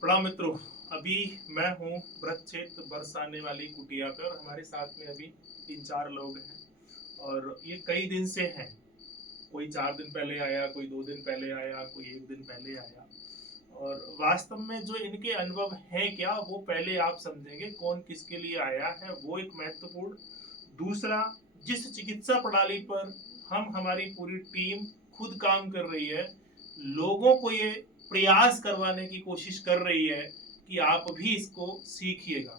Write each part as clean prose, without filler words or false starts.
प्रणाम मित्रों। अभी मैं हूँ ब्रह्मक्षेत्र बरसाने वाली कुटिया पे और हमारे साथ में अभी 3-4 लोग हैं और ये कई दिन से हैं। कोई 4 दिन पहले आया, कोई 2 दिन पहले आया, कोई 1 दिन पहले आया। और वास्तव में जो इनके अनुभव हैं क्या, वो पहले आप समझेंगे कौन किसके लिए आया है, वो एक महत्वपूर्ण। दूसरा, जिस चिकित्सा प्रणाली पर हम हमारी पूरी टीम खुद काम कर रही है, लोगों को ये प्रयास करवाने की कोशिश कर रही है कि आप भी इसको सीखिएगा।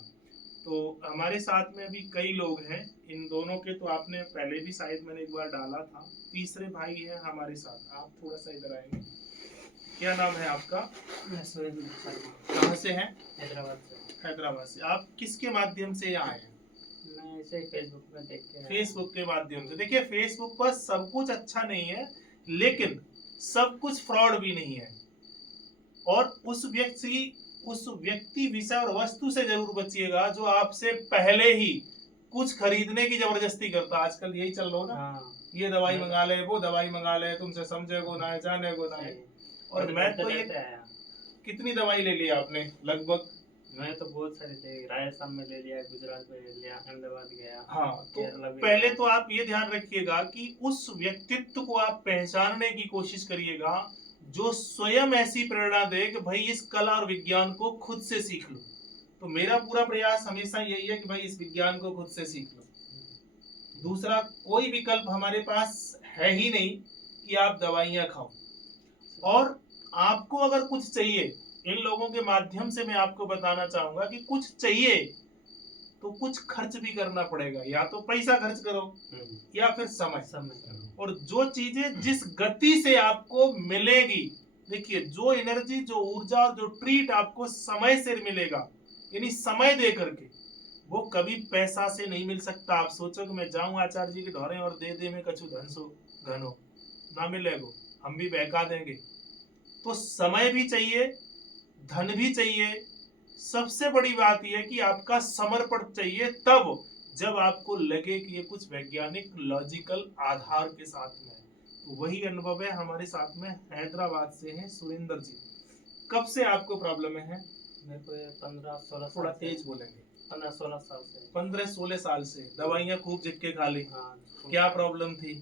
तो हमारे साथ में अभी कई लोग हैं। इन दोनों के तो आपने पहले भी शायद मैंने एक बार डाला था। तीसरे भाई हैं हमारे साथ। आप थोड़ा सा इधर आएंगे। क्या नाम है आपका? कहाँ से हैं? हैदराबाद से। हैदराबाद से। आप किसके माध्यम से यहाँ आए हैं? मैं इसे फेसबुक में देख के फेसबुक के माध्यम से। देखिए, फेसबुक पर सब कुछ अच्छा नहीं है, लेकिन सब कुछ फ्रॉड भी नहीं है। और उस व्यक्ति विषय और वस्तु से जरूर बचिएगा जो आपसे पहले ही कुछ खरीदने की जबरदस्ती करता। आजकल यही चल रहा ना। ये दवाई मंगा ले, वो दवाई मंगा ले, तुमसे समझे को ना है, जाने को ना है। और मैं तो ये कितनी दवाई ले ली आपने लगभग? मैं तो बहुत सारी थे। राजस्थान में ले लिया, गुजरात में ले लिया, अहमदाबाद गया। हाँ, तो पहले तो आप ये ध्यान रखिएगा कि उस व्यक्तित्व को आप पहचानने की कोशिश करिएगा जो स्वयं ऐसी प्रेरणा दे कि भाई इस कला और विज्ञान को खुद से सीख लो। तो मेरा पूरा प्रयास हमेशा यही है कि भाई इस विज्ञान को खुद से सीख लो। दूसरा, कोई विकल्प हमारे पास है ही नहीं कि आप दवाइयां खाओ। और आपको अगर कुछ चाहिए, इन लोगों के माध्यम से मैं आपको बताना चाहूंगा कि कुछ चाहिए तो कुछ खर्च भी करना पड़ेगा। या तो पैसा खर्च करो या फिर समय। और जो चीजें जिस गति से आपको मिलेगी, देखिए, जो एनर्जी, जो ऊर्जा, जो ट्रीट आपको समय से मिलेगा, यानी समय दे करके, वो कभी पैसा से नहीं मिल सकता। आप सोचो कि मैं जाऊं आचार्य जी के ढोरे और दे दे में कछु धन सो घनो ना मिलेगो, हम भी बहका देंगे। तो समय भी चाहिए, धन भी चाहिए। सबसे बड़ी बात यह है कि आपका समर्पण चाहिए, तब जब आपको लगे कि ये कुछ वैज्ञानिक लॉजिकल आधार के साथ में है। तो वही अनुभव है। हमारे साथ में हैदराबाद से हैं सुरेंद्र जी। कब से आपको प्रॉब्लम है? मेरे को 15-16 साल। थोड़ा तेज बोलेंगे। 15-16 साल से। 15-16 साल से दवाइयाँ खूब झटके खा ली। हाँ। क्या प्रॉब्लम थी?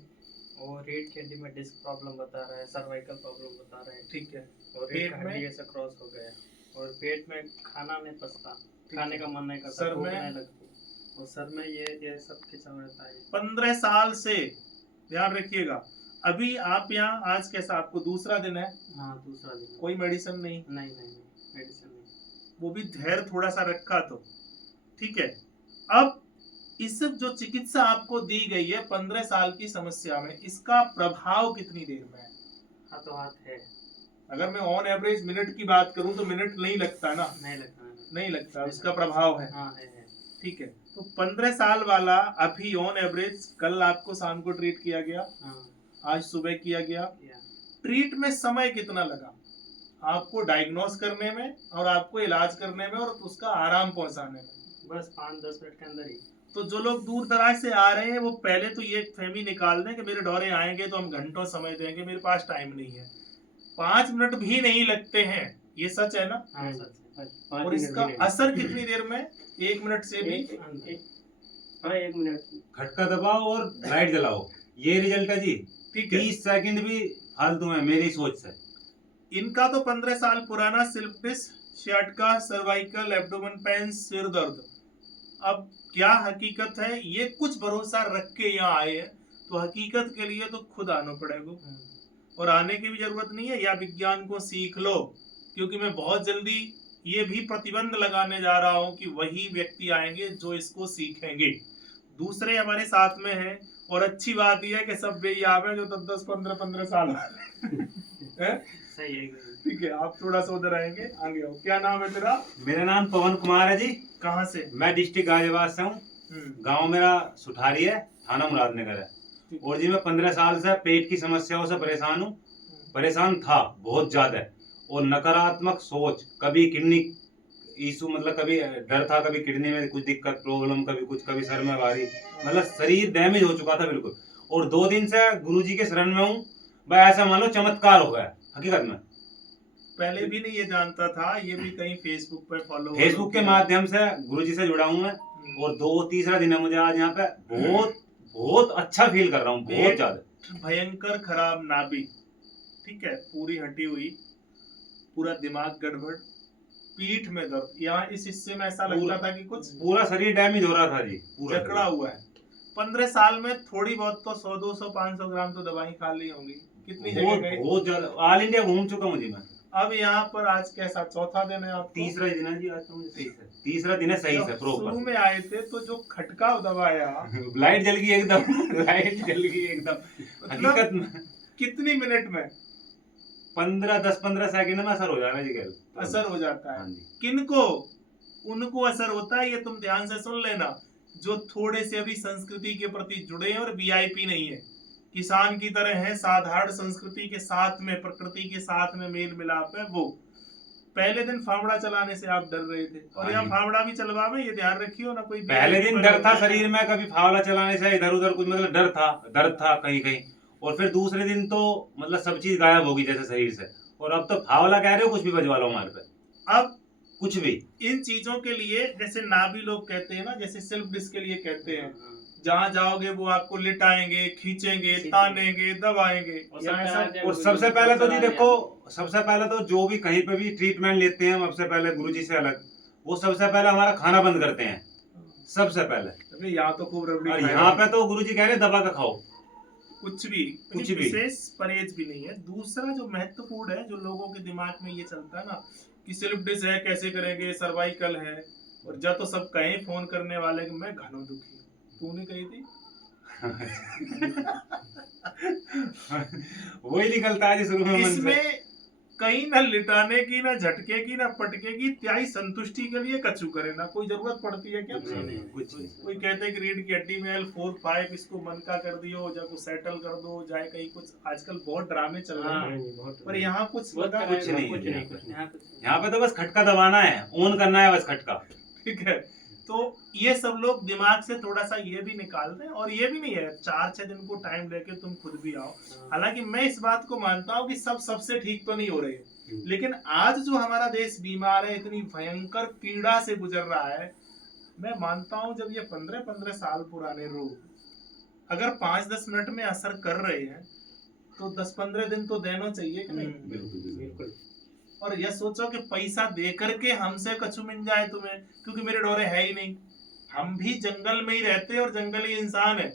वो रीढ़ की हड्डी में डिस्क प्रॉब्लम बता रहा है, सर्वाइकल प्रॉब्लम बता रहा है। ठीक है। और पेट में हड्डी ऐसा क्रॉस हो गया और पेट में खाना नहीं पचता, खाने का मन नहीं करता, भूख नहीं लगती, और सर में ये सब खिंचा रहता है। 15 साल से। ध्यान रखिएगा। अभी आप यहाँ आज कैसा, आपको दूसरा दिन है? हाँ, दूसरा दिन। कोई मेडिसिन नहीं? नहीं, मेडिसिन नहीं। वो भी धैर्य थोड़ा सा रखा तो ठीक है। अब इस जो चिकित्सा आपको दी गई है 15 साल की समस्या में, इसका प्रभाव कितनी देर में है? हाथों हाथ है। अगर मैं ऑन एवरेज मिनट की बात करूं तो मिनट नहीं लगता ना। नहीं लगता, उसका प्रभाव है। हाँ, है। ठीक है। तो 15 साल वाला अभी ऑन एवरेज, कल आपको शाम को ट्रीट किया गया। हाँ। आज सुबह किया गया। ट्रीट में समय कितना लगा आपको डायग्नोस करने में और आपको इलाज करने में और उसका आराम पहुंचाने में? बस 5-10 मिनट के अंदर ही। तो जो लोग दूर दराज से आ रहे हैं, वो पहले तो ये फहमी निकाल दें कि मेरे ढोरे आएंगे तो हम घंटों समय देंगे, मेरे पास टाइम नहीं है। 5 मिनट भी नहीं लगते हैं। ये सच है ना? हाँ, सच है। और इसका असर कितनी देर में? 1 मिनट से भी? 1 मिनट। खटका दबाओ और लाइट जलाओ, ये रिजल्ट है जी। ठीक है। 30 सेकंड भी फालतू है मेरी सोच से। इनका तो 15 साल पुराना slip disc, sciatica, cervical, abdomen pain, सिर दर्द। अब क्या हकीकत है, ये कुछ भरोसा रख के यहाँ आए हैं, तो हकीकत के लिए तो खुद आना पड़ेगा। और आने की भी जरूरत नहीं है, या विज्ञान को सीख लो, क्योंकि मैं बहुत जल्दी ये भी प्रतिबंध लगाने जा रहा हूँ कि वही व्यक्ति आएंगे जो इसको सीखेंगे। दूसरे हमारे साथ में हैं, और अच्छी बात यह है कि सब वे आवे जो 10-15 साल है। सही है। ठीक है, आप थोड़ा सा उधर आएंगे, आगे आओ। क्या नाम है तेरा? मेरा नाम पवन कुमार है जी। कहाँ से? मैं डिस्ट्रिक्ट गाजियाबाद से हूँ। गांव मेरा सुठारी है, थाना मुरादनगर है। और जी मैं 15 साल से पेट की समस्याओं से परेशान हूँ। परेशान था बहुत ज्यादा, और नकारात्मक सोच, कभी किडनी इशू, मतलब कभी डर था, कभी किडनी में कुछ दिक्कत प्रॉब्लम, कभी कुछ, कभी सर में भारी, मतलब शरीर डैमेज हो चुका था बिल्कुल। और 2 दिन से गुरुजी के शरण में हूँ। भाई ऐसा मान लो चमत्कार हो गया हकीकत में। पहले भी नहीं ये जानता था, ये भी कहीं फेसबुक पे फॉलो फेसबुक के माध्यम से गुरुजी से जुड़ा हूँ मैं, और तीसरा दिन है मुझे आज यहाँ पे। बहुत बहुत अच्छा फील कर रहा हूँ, बहुत ज्यादा। भयंकर खराब नाभि, ठीक है, पूरी हटी हुई, पूरा दिमाग गड़बड़, पीठ में दर्द, यहाँ इस हिस्से में ऐसा लगता था कि कुछ पूरा शरीर डैमेज हो रहा था जी, जकड़ा हुआ है। 15 साल में थोड़ी बहुत तो 100 200 500 ग्राम तो दवाई खा ली होंगी। कितनी जगह गए? बहुत ज्यादा, ऑल इंडिया घूम चुका मुझे मैं। अब यहाँ पर आज कैसा चौथा दिन है आपको? तीसरा दिन है जी आज तो मुझे सही से, तीसरा दिन है सही से प्रॉपर। शुरू में आए थे तो जो खटका दबाया, लाइट जल गई एकदम, लाइट जल गई एकदम हकीकत में। कितनी मिनट में? 10-15 सेकंड में असर हो जाएगा जी, गैल असर हो जाता है। हाँ जी। किनको? उनको असर होता है, ये तुम ध्यान से सुन लेना, जो थोड़े से अभी संस्कृति के प्रति जुड़े हैं और वीआईपी नहीं है, किसान की तरह है, साधारण संस्कृति के साथ में, प्रकृति के साथ में मेल मिलाप है। वो पहले दिन फावड़ा चलाने से आप डर रहे थे, और यहाँ फावड़ा भी चलवावे, ये ध्यान रखियो ना कोई। पहले दिन डर था शरीर में, कभी फावड़ा चलाने से इधर उधर कुछ, मतलब दर्द था कहीं कहीं। और फिर दूसरे दिन तो मतलब सब चीज गायब होगी जैसे शरीर से। और अब तो फावड़ा कह रहे हो, कुछ भी बजवा लो हमारे पे, अब कुछ भी। इन चीजों के लिए, जैसे नाभि लोग कहते हैं ना, जैसे सेल्फ डिस्क के लिए कहते हैं, जहाँ जाओगे वो आपको लिटाएंगे, खींचेंगे, तानेंगे, दबाएंगे। और सबसे पहले तो जी देखो, सबसे पहले तो जो भी कहीं पे भी ट्रीटमेंट लेते हैं, सबसे पहले गुरुजी से अलग, वो सबसे पहले हमारा खाना बंद करते हैं, सबसे पहले। यहाँ तो खूब रबड़ी, और यहाँ पे तो गुरुजी कह रहे हैं दबा के खाओ, कुछ भी विशेष परहेज भी नहीं है। दूसरा जो महत्वपूर्ण है, जो लोगों के दिमाग में ये चलता है ना कि सेल्फ डिस है, कैसे करेंगे, सर्वाइकल है, और जब तो सब कहें फोन करने वाले कि मैं घनो दुखी हूँ, तूने कही थी। वही निकलता है शुरू में मन से। इसमें कहीं ना लिटाने की, ना झटके की, ना पटके की, त्याई संतुष्टि के लिए कछु करे ना कोई जरूरत पड़ती है क्या? नहीं, कुछ नहीं। कोई कहते हैं कि रीढ़ की हड्डी में L4-5 इसको मन का कर दियो, या कुछ सेटल कर दो, जाए कहीं कुछ। आजकल बहुत ड्रामे चल रहे हैं, पर यहाँ कुछ लगा कुछ नहीं। यहाँ पे तो बस खटका दबाना है, ऑन करना है बस खटका, ठीक है। तो ये सब लोग दिमाग से थोड़ा सा ये भी निकाल दें, और ये भी नहीं है 4-6 दिन को टाइम लेके तुम खुद भी आओ। हालांकि मैं इस बात को मानता हूँ कि सबसे ठीक तो नहीं हो रहे, लेकिन आज जो हमारा देश बीमार है, इतनी भयंकर पीड़ा से गुजर रहा है, मैं मानता हूँ जब ये 15-15 साल पुराने रोग अगर 5-10 मिनट में असर कर रहे हैं, तो 10-15 दिन तो देना चाहिए कि नहीं? बिल्कुल। और यह सोचो कि पैसा दे करके हमसे कछु मिल जाए तुम्हें, क्योंकि मेरे डोरे है ही नहीं। हम भी जंगल में ही रहते हैं और जंगली इंसान है,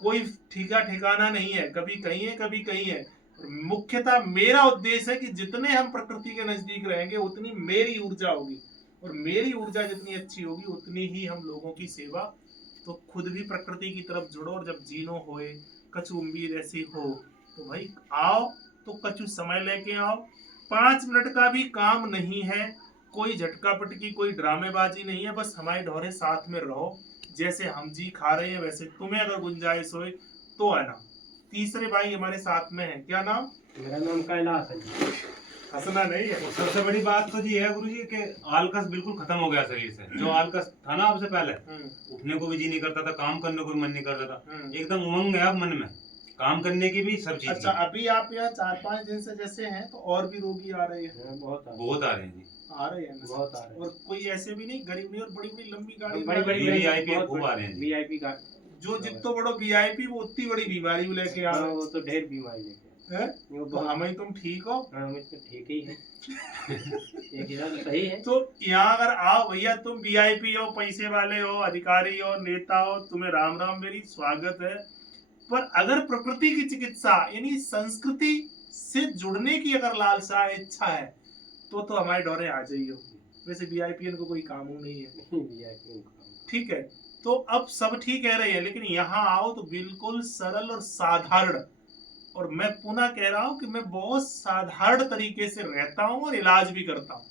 कोई ठिकाना नहीं है, कभी कहीं है कभी कहीं है। मुख्यतः मेरा उद्देश्य है कि जितने हम प्रकृति के नजदीक रहेंगे उतनी मेरी ऊर्जा होगी, और मेरी ऊर्जा जितनी अच्छी होगी उतनी ही हम लोगों की सेवा। तो खुद भी प्रकृति की तरफ जुड़ो, और जब जीनो होए, कछु उम्मीद ऐसी हो तो भाई आओ, तो कछु समय लेके आओ। 5 मिनट का भी काम नहीं है, कोई झटका पटकी, कोई ड्रामेबाजी नहीं है, बस हमारे ढोरे साथ में रहो। जैसे हम जी खा रहे हैं वैसे तुम्हें अगर गुंजाइश हो तो आना। तीसरे भाई हमारे साथ में है, क्या नाम? मेरा नाम कैलाश है। हंसना नहीं है। सबसे बड़ी बात तो जी है गुरुजी कि आलकस बिल्कुल खत्म हो गया शरीर से। जो आलकस था ना आपसे पहले, उठने को भी जी नहीं करता था, काम करने को भी मन नहीं करता था, एकदम उमंग है अब मन में, काम करने की भी सब चीज। अच्छा, अभी आप यहाँ 4-5 दिन से जैसे हैं, तो और भी रोगी आ रहे हैं? बहुत आ रहे हैं जी, आ रहे हैं, बहुत आ रहे हैं। और कोई ऐसे भी नहीं, गरीब नहीं, और बड़ी बड़ी लंबी गाड़ी, बड़ी वीआईपी खूब आ रहे हैं। वीआईपी गाड़ी, जो जितना बड़ो वीआईपी वो उतनी बड़ी बीमारी लेके आ रहे हैं। वो तो ढेर बीमारी लेके हैं? तो हमें तुम ठीक हो? हम तो ठीक ही है। एक हिसाब से सही है। तो यहाँ अगर आओ भैया, तुम वीआईपी हो, पैसे वाले हो, अधिकारी हो, नेता हो, तुम्हें राम राम, मेरी स्वागत है। पर अगर प्रकृति की चिकित्सा यानी संस्कृति से जुड़ने की अगर लालसा है, इच्छा है, तो हमारे डोरे आ जाइए। वैसे वीआईपी को कोई कानून नहीं है, ठीक है। तो अब सब ठीक कह रहे हैं, लेकिन यहाँ आओ तो बिल्कुल सरल और साधारण, और मैं पुनः कह रहा हूँ कि मैं बहुत साधारण तरीके से रहता हूँ और इलाज भी करता हूँ।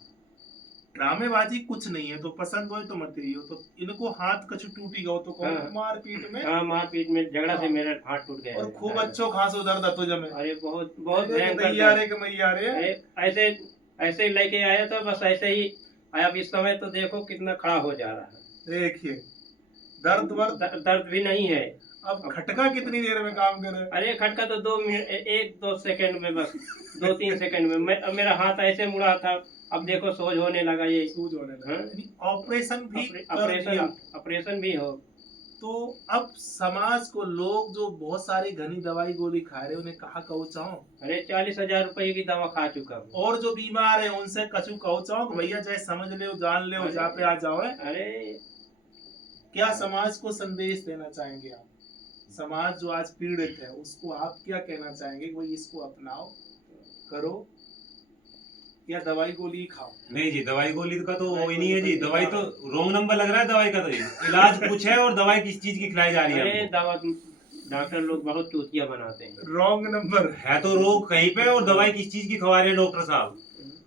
ड्रामेबाजी कुछ नहीं है, तो पसंद हो तो मत हो। तो इनको हाथ कछु टूटी गो तो कौन? मारपीट में, मारपीट में झगड़ा से मेरा हाथ टूट गया, और खूब अच्छो खासो दर्द तो जमे। अरे बहुत बहुत ऐसे लेके आया था, बस ऐसे ही आया। इस समय तो देखो कितना खड़ा हो जा रहा है, देखिए दर्द दर्द भी नहीं है, अब खटका कितनी देर में काम करे? अरे खटका तो 1-2 सेकंड में, बस 2-3 सेकंड में। मेरा हाथ ऐसे मुड़ा था, अब देखो सोज होने लगा, ये सूज होने लगा। हाँ? यानी ऑपरेशन भी कर दिया। ऑपरेशन भी हो। तो अब समाज को लोग जो बहुत सारी घनी दवाई गोली खा रहे हैं उन्हें कहा कहो चाहो, अरे 40,000 रुपए की दवा खा चुका हूँ। और जो बीमार है उनसे कछु कहो चाहो कि भैया चाहे समझ ले जान ले जा पे आ जाओ। अरे क्या समाज को संदेश देना चाहेंगे आप? समाज जो आज पीड़ित है उसको आप क्या कहना चाहेंगे कि भाई इसको अपनाओ, करो, या दवाई गोली खाओ? नहीं जी, दवाई गोली का तो वो ही नहीं है जी, दवाई तो रॉन्ग नंबर लग रहा है दवाई का। तो इलाज कुछ है और दवाई किस चीज की खिलाई जा रही है अरे हमको। दवा डॉक्टर लोग बहुत चूतिया बनाते हैं। रॉन्ग नंबर है तो रोग कहीं पे और दवाई किस चीज की खवा रहे हैं डॉक्टर साहब।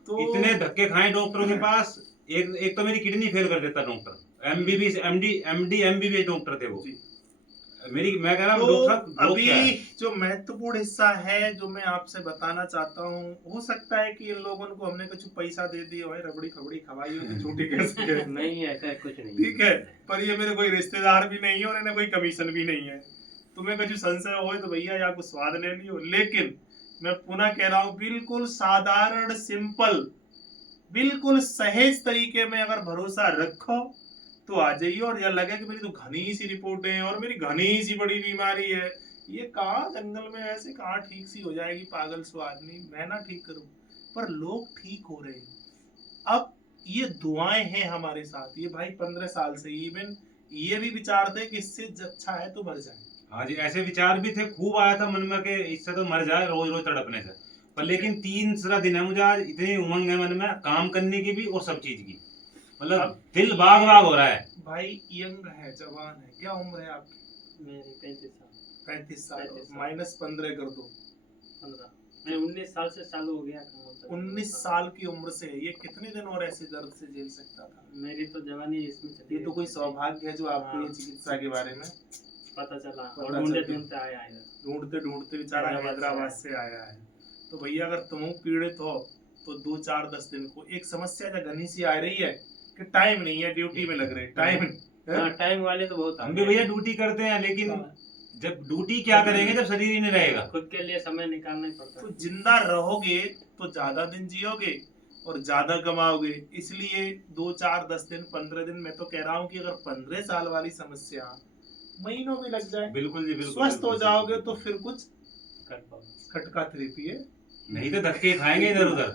तो इतने धक्के खाए डॉक्टरों के पास। एक तो मेरी किडनी फेल कर देता doctor, MBBS MD MBBS doctor थे वो। मैं कह रहा हूँ तो डॉक्टर साहब, अभी क्या है? जो महत्वपूर्ण हिस्सा है जो मैं आपसे बताना चाहता हूँ, हो सकता है कि इन लोगों को हमने कुछ पैसा दे दिया हो, रबड़ी खबड़ी खवाई हो, झूठी कैसे है। नहीं ऐसा कुछ नहीं। ठीक है, पर ये मेरे कोई रिश्तेदार भी नहीं है और इन्हें कोई कमीशन भी नहीं है। तुम्हें कुछ संशय हो तो भैया या कुछ स्वाद ले लियो, लेकिन मैं पुनः कह रहा हूँ बिल्कुल साधारण सिंपल, बिल्कुल सहज तरीके में अगर भरोसा रखो तो आ जाइए। और यह लगे कि मेरी तो घनी सी रिपोर्टें हैं और मेरी घनी सी बड़ी बीमारी है, ये कहाँ जंगल में ऐसे कहाँ ठीक सी हो जाएगी पागल सो आदमी, मैं ना ठीक करूं, पर लोग ठीक हो रहे हैं। अब ये दुआएं हैं हमारे साथ। ये भाई 15 साल से इवन ये भी विचारते कि इससे अच्छा है तो मर जाए। हाँ जी, ऐसे विचार भी थे, खूब आया था मन में कि इससे तो मर जाए रोज रोज तड़पने से। पर लेकिन 3 दिन है मुझे आज, इतनी उमंग है मन में काम करने की भी और सब चीज की, मतलब दिल बाग बाग हो रहा है। भाई यंग है, जवान है, क्या उम्र है आपकी? मेरी 35 साल। 35 साल, 35 साल। माइनस 15 कर दो, 15। मैं 19 साल से चालू हो गया। 19 साल की उम्र से ये कितने दिन और ऐसे दर्द से झेल सकता था? मेरी तो जवानी इसमें चली। ये तो कोई सौभाग्य है जो आपको ये चिकित्सा के बारे में पता चला पता और ढूंढते चला। ढूंढते आया है। ढूंढते ढूंढते बेचारा हैदराबाद से आया है। तो भैया अगर तुम पीड़ित हो तो 2-4-10 दिन को एक समस्या जो घनी सी आ रही है कि टाइम नहीं है, ड्यूटी में लग रहे टाइम। टाइम वाले तो बहुत हम भी भैया ड्यूटी करते हैं, लेकिन जब ड्यूटी क्या करेंगे जब शरीर ही नहीं रहेगा। खुद के लिए समय निकालना ही पड़ता तो है। जिंदा रहोगे तो ज्यादा दिन जियोगे और ज्यादा कमाओगे। इसलिए 2-4-10 दिन 15 दिन, मैं तो कह रहा हूँ कि अगर 15 साल वाली समस्या महीनों में लग जाए, बिल्कुल जी, बिल्कुल स्वस्थ हो बिल्कुल। जाओगे तो फिर कुछ कर पाओ। खटका थेरेपी है, नहीं तो धक्के खाएंगे इधर उधर।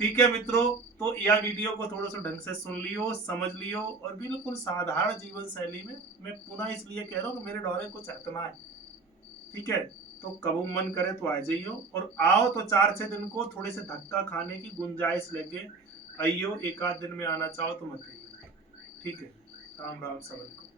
ठीक है मित्रों, तो यह वीडियो को थोड़ा सा ढंग से सुन लियो, समझ लियो, और बिल्कुल साधारण जीवन शैली में मैं पुनः इसलिए कह रहा हूँ कि मेरे दौरे कुछ इतना है। ठीक है, तो कब मन करे तो आ जाइयो, और आओ तो 4-6 दिन को थोड़े से धक्का खाने की गुंजाइश लेके आइयो। 1 आध दिन में आना चाहो तो मत आइयो। ठीक है, राम राम सबको।